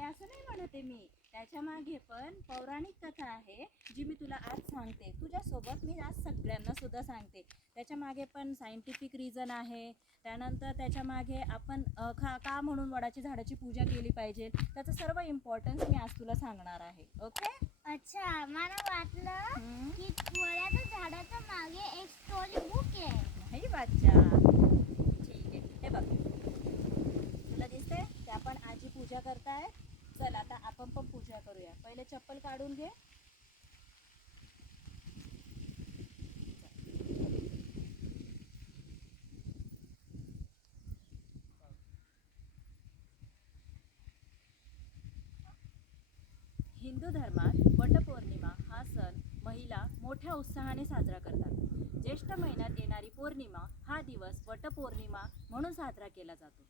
असं नाही म्हणते मी. त्याच्यामागे पण पौराणिक कथा आहे जी मी तुला आज सांगते. तुझ्यासोबत मी आज सगळ्यांना सुद्धा सांगते. त्याच्यामागे पण सायंटिफिक रिझन आहे. त्यानंतर त्याच्यामागे आपण खा का म्हणून वडाची झाडाची पूजा केली पाहिजे. त्याचं सर्व इम्पॉर्टन्स मी आज तुला सांगणार आहे. ओके अच्छा मला वाटलं की वड्याच्या झाडाच्या मागे एक स्टोरी बुक आहे. नाही बाच्चा ठीक आहे. हे बघ तुला दिसते ते आपण आजी पूजा करताय चल आता आपण पण पूजा करूया. पहिले चप्पल काढून घे. हिंदू धर्मात वटपौर्णिमा हा सण महिला मोठ्या उत्साहाने साजरा करतात. ज्येष्ठ महिन्यात येणारी पौर्णिमा हा दिवस वटपौर्णिमा म्हणून साजरा केला जातो.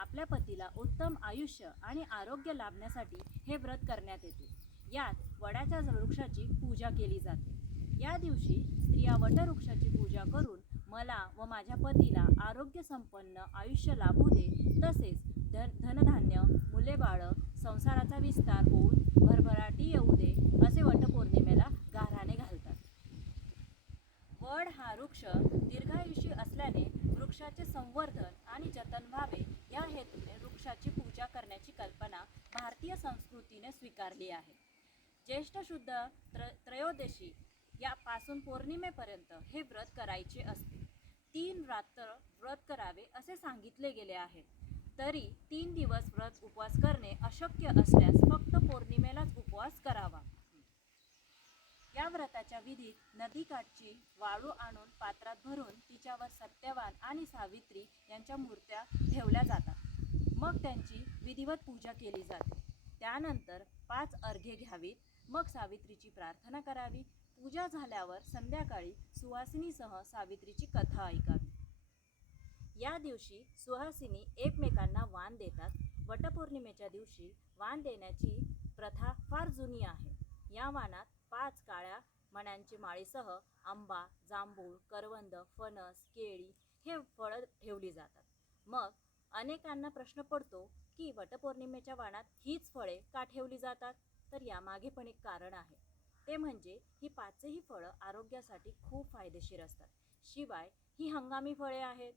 आपल्या पतीला उत्तम आयुष्य आणि आरोग्य लाभण्यासाठी हे व्रत करण्यात येते. यात वडाच्या वृक्षाची पूजा केली जाते. या दिवशी स्त्रिया वटवृक्षाची पूजा करून मला व माझ्या पतीला आरोग्य संपन्न आयुष्य लाभू दे. तसेच धन धनधान्य मुले बाळं संसाराचा विस्तार होऊन भरभराटी येऊ दे असे वटपौर्णिमेला गाराने घालतात. वड हा वृक्ष दीर्घायुषी असल्याने वृक्षाचे संवर्धन आणि जतन व्हावे या हेतूने वृक्षाची पूजा करण्याची कल्पना भारतीय संस्कृतीने स्वीकारली आहे. ज्येष्ठ शुद्ध त्र त्रयोदशी यापासून पौर्णिमेपर्यंत हे व्रत करायचे असते. तीन रात्र व्रत करावे असे सांगितले गेले आहे. तरी तीन दिवस व्रत उपवास करणे अशक्य असल्यास फक्त पौर्णिमेलाच उपवास करावा. या व्रताच्या विधीत नदीकाठची वाळू आणून पात्रात भरून तिच्यावर सत्यवान आणि सावित्री यांच्या मूर्त्या ठेवल्या जातात. मग त्यांची विधिवत पूजा केली जाते. त्यानंतर पाच अर्घे घ्यावीत. मग सावित्रीची प्रार्थना करावी. पूजा झाल्यावर संध्याकाळी सुहासिनीसह सावित्रीची कथा ऐकावी. या दिवशी सुहासिनी एकमेकांना वाण देतात. वटपौर्णिमेच्या दिवशी वाण देण्याची प्रथा फार जुनी आहे. या वाणात पाच काळ्या मण्यांची माळीसह आंबा जांभूळ करवंद फणस केळी हे फळं ठेवली जातात. मग अनेकांना प्रश्न पडतो की वटपौर्णिमेच्या वाणात हीच फळे का ठेवली जातात? तर यामागे पण एक कारण आहे. ते म्हणजे ही पाचही फळं आरोग्यासाठी खूप फायदेशीर असतात. शिवाय ही हंगामी फळे आहेत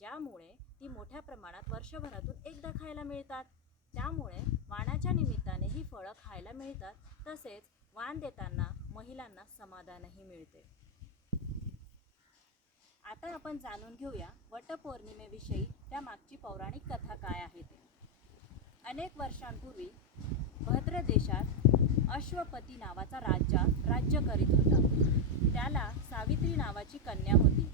ज्यामुळे ती मोठ्या प्रमाणात वर्षभरातून एकदा खायला मिळतात. त्यामुळे वाणाच्या निमित्ताने ही फळं खायला मिळतात. तसेच वाण देताना महिलांना समाधानही मिळते. आता आपण जाणून घेऊया वटपौर्णिमेविषयी त्या मागची पौराणिक कथा काय आहे ते. अनेक वर्षांपूर्वी भद्र देशात अश्वपती नावाचा राजा राज्य करीत होता. त्याला सावित्री नावाची कन्या होती.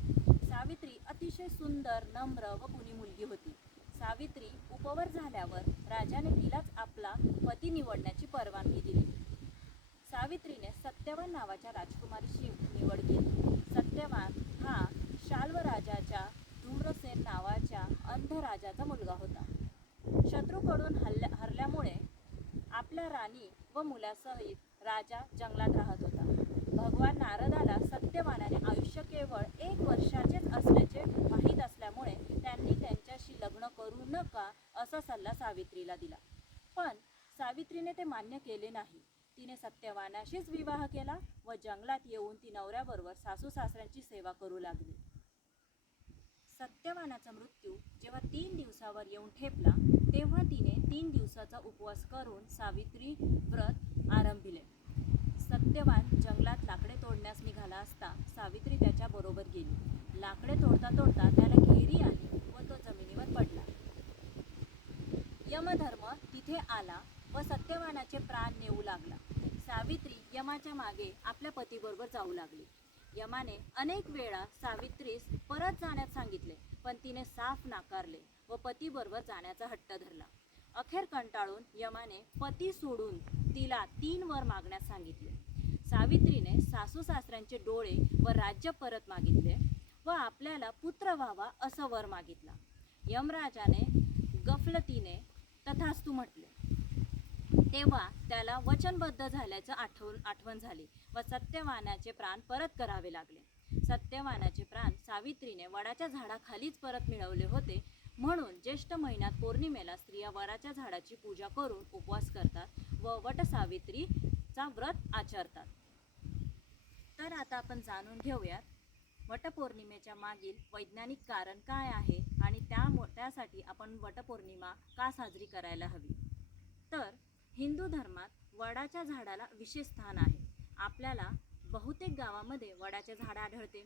सावित्री अतिशय सुंदर नम्र व कुणी मुलगी होती. सावित्री उपवर झाल्यावर राजाने तिलाच आपला पती निवडण्याची परवानगी दिली. सावित्रीने सत्यवान नावाच्या राजकुमारीची निवड केली. सत्यवान हा शाल्व राजाच्या धूम्रसेन नावाच्या अंध राजाचा मुलगा होता. शत्रूकडून हल्ल्या हरल्यामुळे आपल्या राणी व मुलासहित राजा जंगलात राहत होता. भगवान नारदाला सत्यवानाने आयुष्य केवळ एक वर्षाचेच असल्याचे माहीत असल्यामुळे त्यांनी त्यांच्याशी लग्न करू नका असा सल्ला सावित्रीला दिला. पण सावित्रीने ते मान्य केले नाही. तिने सत्यवानाशीच विवाह केला व जंगलात येऊन ती नवऱ्याबरोबर सासू सासऱ्यांची सेवा करू लागली. सत्यवानाचा मृत्यू जेव्हा तीन दिवसावर येऊन ठेपला तेव्हा तिने तीन दिवसाचा उपवास करून सावित्री व्रत आरंभिले. सत्यवान जंगलात लाकडे तोडण्यास निघाला असता सावित्री त्याच्या बरोबर गेली. लाकडे तोडता तोडता त्याला घेरी आली व तो जमिनीवर पडला. यमधर्म तिथे आला व सत्यवानाचे प्राण नेऊ लागला. सावित्री यमाच्या मागे आपल्या पतीबरोबर जाऊ लागली. यमाने अनेक वेळा सावित्रीस परत जाण्यास सांगितले पण तिने साफ नाकारले व पतीबरोबर जाण्याचा हट्ट धरला. अखेर कंटाळून यमाने पती सोडून तिला तीन वर मागण्यास सांगितले. सावित्रीने सासू सासऱ्यांचे डोळे व राज्य परत मागितले व आपल्याला पुत्र व्हावा असं वर मागितला. यमराजाने गफलतीने तथास्तू म्हटले तेव्हा त्याला वचनबद्ध झाल्याचं आठवण आठवण झाली व सत्यवानाचे प्राण परत करावे लागले. सत्यवानाचे प्राण सावित्रीने वडाच्या झाडाखालीच परत मिळवले होते. म्हणून ज्येष्ठ महिन्यात पौर्णिमेला स्त्रिया वराच्या झाडाची पूजा करून उपवास करतात व वटसावित्रीचा व्रत आचरतात. तर आता आपण जाणून घेऊयात वटपौर्णिमेच्या मागील वैज्ञानिक कारण काय आहे आणि त्या त्यासाठी आपण वटपौर्णिमा का साजरी करायला हवी? तर हिंदू धर्मात वडाच्या झाडाला विशेष स्थान आहे. आपल्याला बहुतेक गावामध्ये वडाचे झाड आढळते.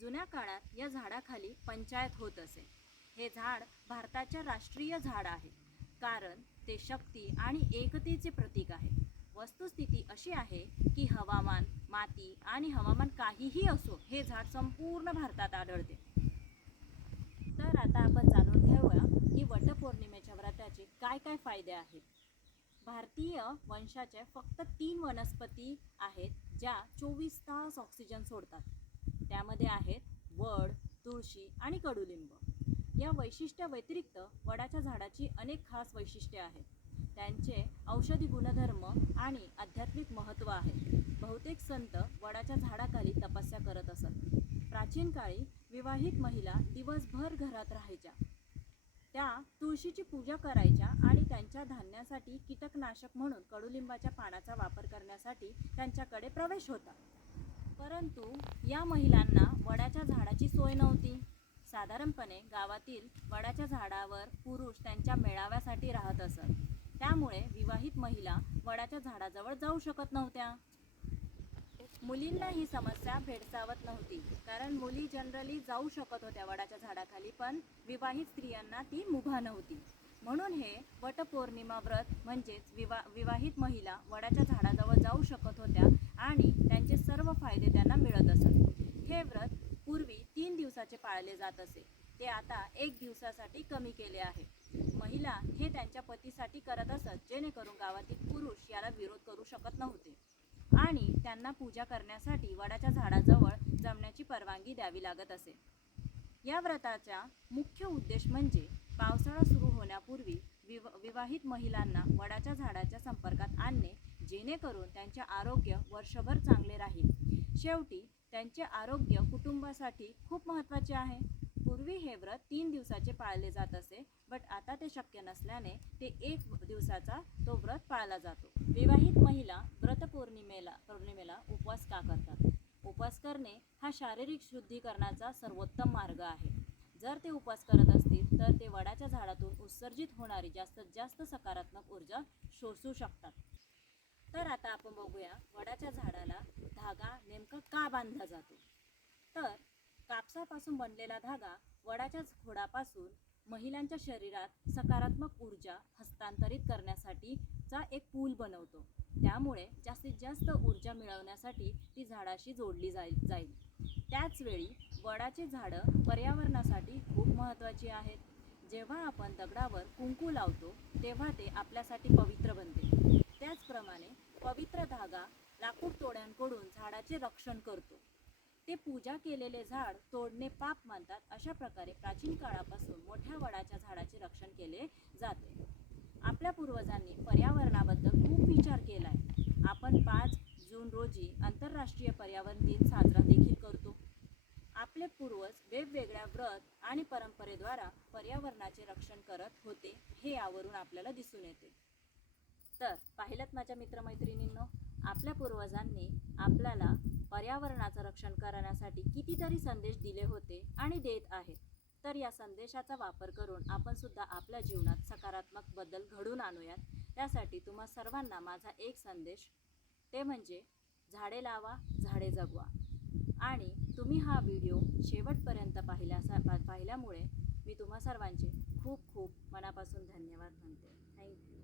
जुन्या काळात या झाडाखाली पंचायत होत असे. हे झाड भारताच्या राष्ट्रीय झाड आहे. कारण ते शक्ती आणि एकतेचे प्रतीक आहे. वस्तुस्थिती अशी आहे की हवामान माती आणि हवामान काहीही असो हे झाड संपूर्ण भारतात आढळते. तर आता आपण जाणून घेऊया की वटपौर्णिमेच्या व्रताचे काय काय फायदे आहेत. भारतीय वंशाचे फक्त तीन वनस्पती आहेत ज्या चोवीस तास ऑक्सिजन सोडतात. त्यामध्ये आहेत वड तुळशी आणि कडुलिंब. या वैशिष्ट्या व्यतिरिक्त वडाच्या झाडाची अनेक खास वैशिष्ट्ये आहेत. त्यांचे औषधी गुणधर्म आणि आध्यात्मिक महत्त्व आहे. बहुतेक संत वडाच्या झाडाखाली तपस्या करत असत. प्राचीन काळी विवाहित महिला दिवसभर घरात राहायच्या. त्या तुळशीची पूजा करायच्या आणि त्यांच्या धान्यासाठी कीटकनाशक म्हणून कडुलिंबाच्या पानाचा वापर करण्यासाठी त्यांच्याकडे प्रवेश होता. परंतु या महिलांना वडाच्या झाडाची सोय नव्हती. साधारणपणे गावातील वडाच्या झाडावर पुरुष त्यांच्या मेळाव्यासाठी राहत असत. त्यामुळे विवाहित महिला वडाच्या झाडाजवळ जाऊ शकत नव्हत्या. मुलींना ही समस्या भेडसावत नव्हती कारण मुली जनरली जाऊ शकत होत्या वडाच्या झाडाखाली पण विवाहित स्त्रियांना ती मुभा नव्हती. म्हणून हे वटपौर्णिमा व्रत म्हणजेच विवा विवाहित महिला वडाच्या झाडाजवळ जाऊ शकत होत्या आणि त्यांचे सर्व फायदे त्यांना मिळत असत. हे व्रत पूर्वी तीन दिवसाचे पाळले जात असे. ते आता एक दिवसासाठी कमी केले आहे. महिला हे त्यांच्या पतीसाठी करत असत जेणेकरून गावातील पुरुष याला विरोध करू शकत नव्हते. आणि त्यांना पूजा करण्यासाठी वडाच्या झाडाजवळ जमण्याची परवानगी द्यावी लागत असे. या व्रताचा मुख्य उद्देश म्हणजे पावसाळा सुरू होण्यापूर्वी विव विवाहित महिलांना वडाच्या झाडाच्या संपर्कात आणणे जेणेकरून त्यांचे आरोग्य वर्षभर चांगले राहील. शेवटी त्यांचे आरोग्य कुटुंबासाठी खूप महत्त्वाचे आहे. पूर्वी हे व्रत तीन दिवसाचे पाळले जात असे बट आता ते शक्य नसल्याने ते एक दिवसाचा तो व्रत पाळला जातो. विवाहित महिला व्रत पौर्णिमेला पौर्णिमेला उपवास का करतात? उपवास करणे हा शारीरिक शुद्धीकरणाचा सर्वोत्तम मार्ग आहे. जर ते उपवास करत असतील तर ते वडाच्या झाडातून उत्सर्जित होणारी जास्तीत जास्त सकारात्मक ऊर्जा शोषू शकतात. तर आता आपण बघूया वडाच्या झाडाला धागा नेमका का बांधला जातो? तर कापसापासून बनलेला धागा वडाच्या खोडापासून महिलांच्या शरीरात सकारात्मक ऊर्जा हस्तांतरित करण्यासाठीचा एक पूल बनवतो. त्यामुळे जास्तीत जास्त ऊर्जा मिळवण्यासाठी ती झाडाशी जोडली जाईल जाईल. त्याचवेळी वडाची झाडं पर्यावरणासाठी खूप महत्त्वाची आहेत. जेव्हा आपण दगडावर कुंकू लावतो तेव्हा ते आपल्यासाठी पवित्र बनते. त्याचप्रमाणे पवित्र धागा लाकूड तोड्यांकडून झाडाचे रक्षण करतो. ते पूजा केलेले झाड तोडणे पाप मानतात अशा प्रकारे प्राचीन काळापासून मोठ्या वडाच्या झाडाचे रक्षण केले जाते. आपल्या पूर्वजांनी पर्यावरणाबद्दल खूप विचार केलाय आपण पाच जून रोजी आंतरराष्ट्रीय पर्यावरण दिन साजरा देखील करतो आपले पूर्वज वेगवेगळ्या व्रत आणि परंपरेद्वारा पर्यावरणाचे रक्षण करत होते हे यावरून आपल्याला दिसून येते. तर पाहिलं माझ्या मित्रमैत्रिणींनो आपल्या पूर्वजांनी आपल्याला पर्यावरणाचं रक्षण करण्यासाठी कितीतरी संदेश दिले होते आणि देत आहेत. तर या संदेशाचा वापर करून आपण सुद्धा आपल्या जीवनात सकारात्मक बदल घडून आणूयात. त्यासाठी तुम्हा सर्वांना माझा एक संदेश ते म्हणजे झाडे लावा झाडे जगवा. आणि तुम्ही हा व्हिडिओ शेवटपर्यंत पाहिल्यासा पाहिल्यामुळे मी तुम्हा सर्वांचे खूप खूप मनापासून धन्यवाद म्हणते. थँक्यू.